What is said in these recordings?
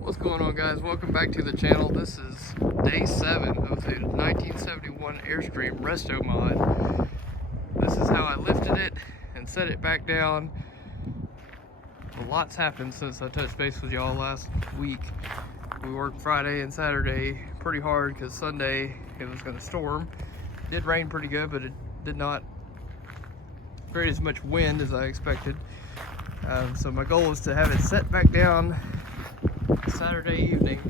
What's going on, guys? Welcome back to the channel. This is day 7 of the 1971 Airstream Restomod. This is how I lifted it and set it back down. A lot's happened since I touched base with y'all last week. We worked Friday and Saturday pretty hard because Sunday it was going to storm. It did rain pretty good, but it did not create as much wind as I expected. So my goal was to have it set back down Saturday evening,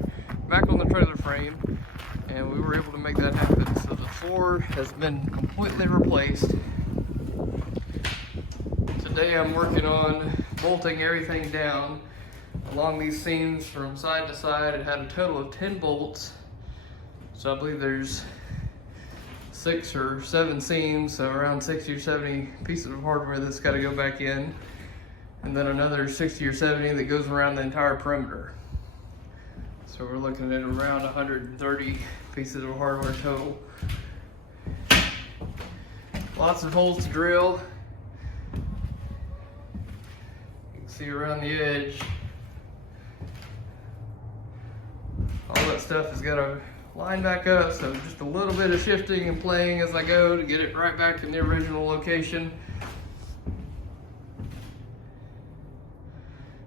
back on the trailer frame, and we were able to make that happen. So the floor has been completely replaced. Today I'm working on bolting everything down along these seams from side to side. It had a total of 10 bolts, so I believe there's 6 or 7 seams, so around 60 or 70 pieces of hardware that's got to go back in, and then another 60 or 70 that goes around the entire perimeter. So we're looking at around 130 pieces of hardware total. Lots of holes to drill. You can see around the edge. All that stuff has got to line back up, so just a little bit of shifting and playing as I go to get it right back in the original location.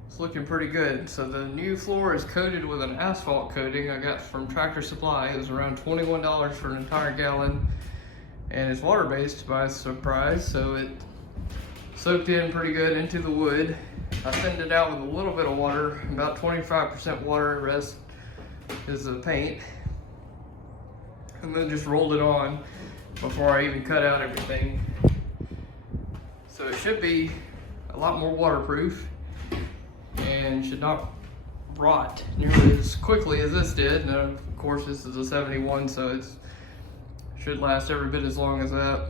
It's looking pretty good. So the new floor is coated with an asphalt coating I got from Tractor Supply. It was around $21 for an entire gallon, and it's water-based by surprise, so it soaked in pretty good into the wood. I thinned it out with a little bit of water, about 25% water, the rest is the paint, and then just rolled it on before I even cut out everything. So it should be a lot more waterproof and should not rot nearly as quickly as this did. And of course this is a 71, so it should last every bit as long as that.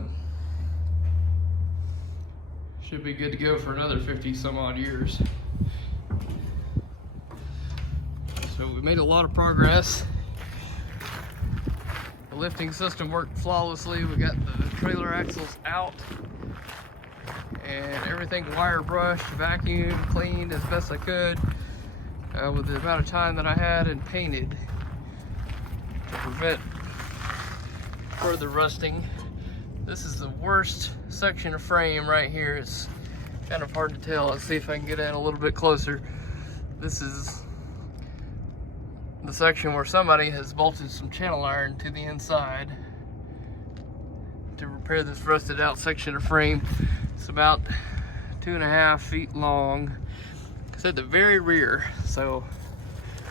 Should be good to go for another 50 some odd years. So we made a lot of progress. The lifting system worked flawlessly. We got the trailer axles out and everything wire brushed, vacuumed, cleaned as best I could with the amount of time that I had, and painted to prevent further rusting. This is the worst section of frame right here. It's kind of hard to tell. Let's see if I can get in a little bit closer. This is the section where somebody has bolted some channel iron to the inside to repair this rusted out section of frame. It's about 2.5 feet long. It's at the very rear, so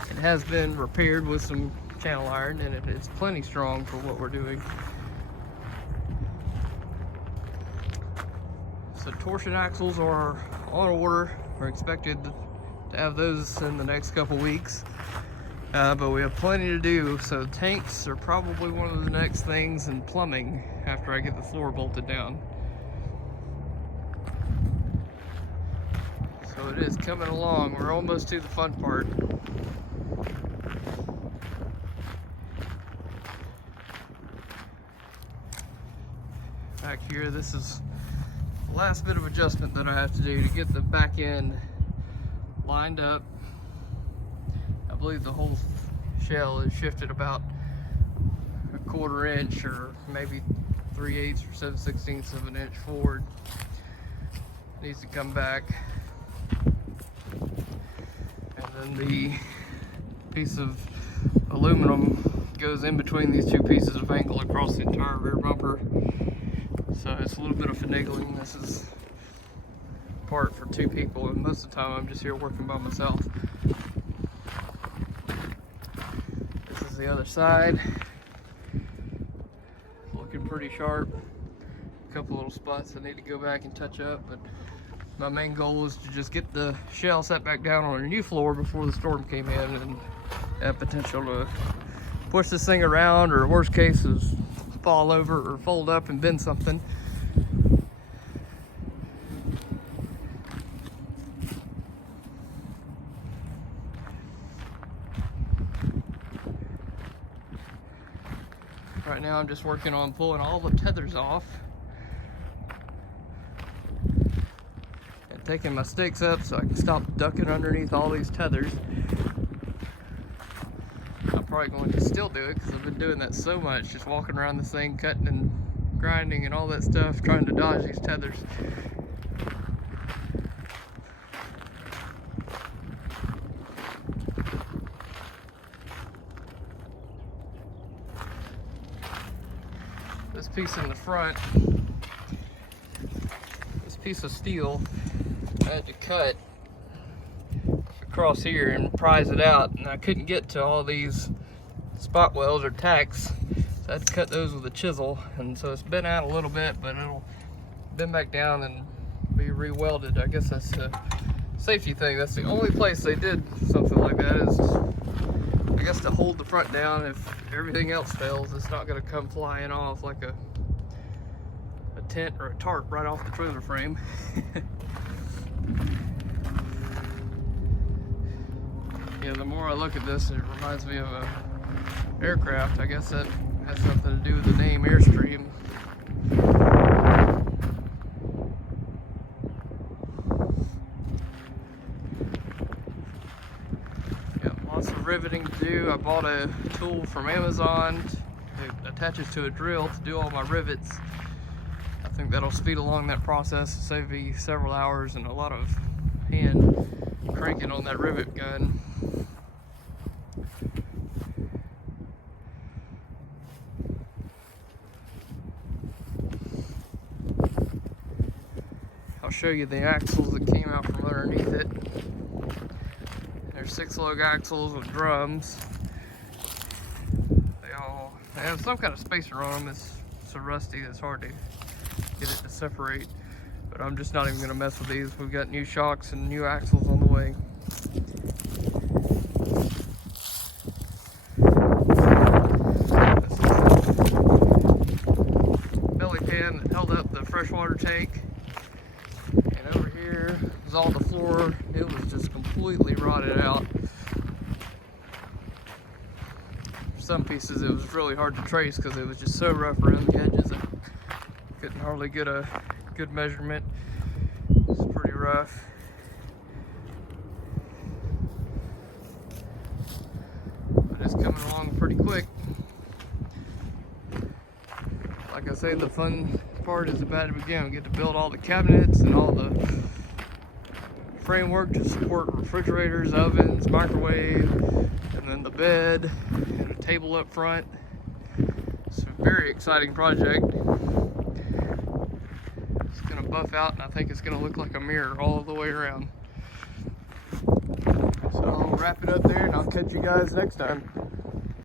it has been repaired with some channel iron, and it's plenty strong for what we're doing. So torsion axles are on order. We're expected to have those in the next couple weeks, but we have plenty to do. So tanks are probably one of the next things, and plumbing after I get the floor bolted down. So it is coming along. We're almost to the fun part. Back here, this is the last bit of adjustment that I have to do to get the back end lined up. I believe the whole shell is shifted about 1/4 inch, or maybe 3/8 or 7/16 of an inch forward. Needs to come back. And then the piece of aluminum goes in between these two pieces of angle across the entire rear bumper. So it's a little bit of finagling. This is part for 2 people, and most of the time I'm just here working by myself. This is the other side. Looking pretty sharp. A couple little spots I need to go back and touch up, but my main goal is to just get the shell set back down on a new floor before the storm came in, and have potential to push this thing around, or worst case is fall over or fold up and bend something. Right now I'm just working on pulling all the tethers off and taking my sticks up so I can stop ducking underneath all these tethers. probably going to still do it because I've been doing that so much, just walking around this thing, cutting and grinding and all that stuff, trying to dodge these tethers. This piece in the front, this piece of steel, I had to cut across here and prise it out, and I couldn't get to all these spot welds or tacks, so I had to cut those with a chisel, and so it's bent out a little bit, but it'll bend back down and be re-welded. I guess that's a safety thing. That's the only place they did something like that, is I guess to hold the front down. If everything else fails, it's not going to come flying off like a tent or a tarp right off the trailer frame. Yeah, the more I look at this, it reminds me of a aircraft. I guess that has something to do with the name Airstream. Lots of riveting to do. I bought a tool from Amazon. It attaches to a drill to do all my rivets. I think that'll speed along that process, save me several hours and a lot of hand cranking on that rivet gun. I'll show you the axles that came out from underneath it. They're 6-lug axles with drums. They have some kind of spacer on them. It's so rusty it's hard to get it to separate. But I'm just not even going to mess with these. We've got new shocks and new axles on the way. This is the belly pan that held up the freshwater tank. And over here is all the floor. It was just completely rotted out. For some pieces it was really hard to trace because it was just so rough around the edges. I couldn't hardly get a good measurement. It's pretty rough. But it's coming along pretty quick. Like I say, the fun part is about to begin. We get to build all the cabinets and all the framework to support refrigerators, ovens, microwave, and then the bed and a table up front. It's a very exciting project. It's gonna buff out, and I think it's gonna look like a mirror all the way around. So I'll wrap it up there, and I'll catch you guys next time.